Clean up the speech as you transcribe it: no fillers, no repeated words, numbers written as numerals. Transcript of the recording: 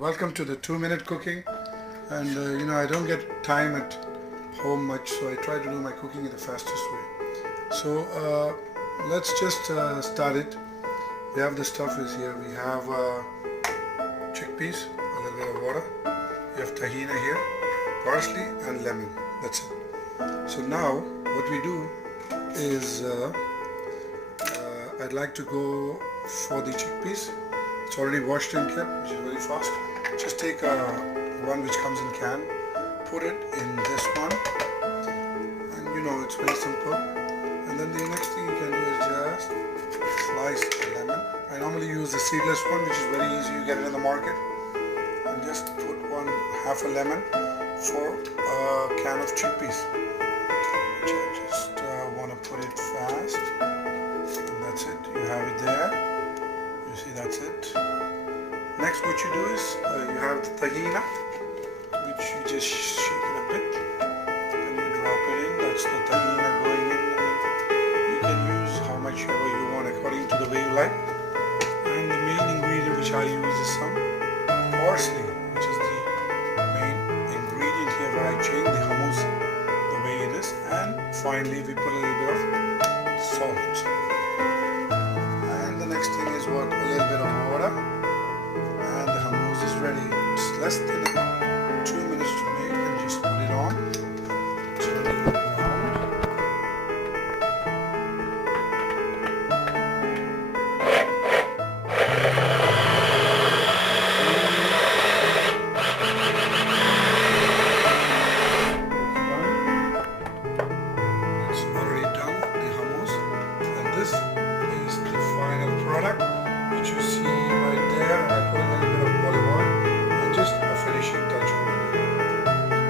Welcome to the 2-minute cooking. And I don't get time at home much, so I try to do my cooking in the fastest way. So let's just start it. We have the stuff is here. We have chickpeas, a little bit of water. We have tahina here, parsley and lemon. That's it. So now what we do is I'd like to go for the chickpeas. It's already washed and kept, which is very fast. Just take one which comes in can, put it in this one, and it's very simple. And then the next thing you can do is just slice a lemon. I normally use the seedless one, which is very easy. You get it in the market. And just put half a lemon for a can of chickpeas. Which I just want to put it fast. And that's it. You have it there. You see, that's it. Next, what you do is you have the tahina, which you just shake it a bit, and you drop it in. That's the tahina going in. You can use how much ever you want according to the way you like. And the main ingredient which I use is some parsley, which is the main ingredient here where I change the hummus the way it is. And finally, we put a little bit of salt. And the next thing is what? A little bit of water. And the hummus is ready. It's less than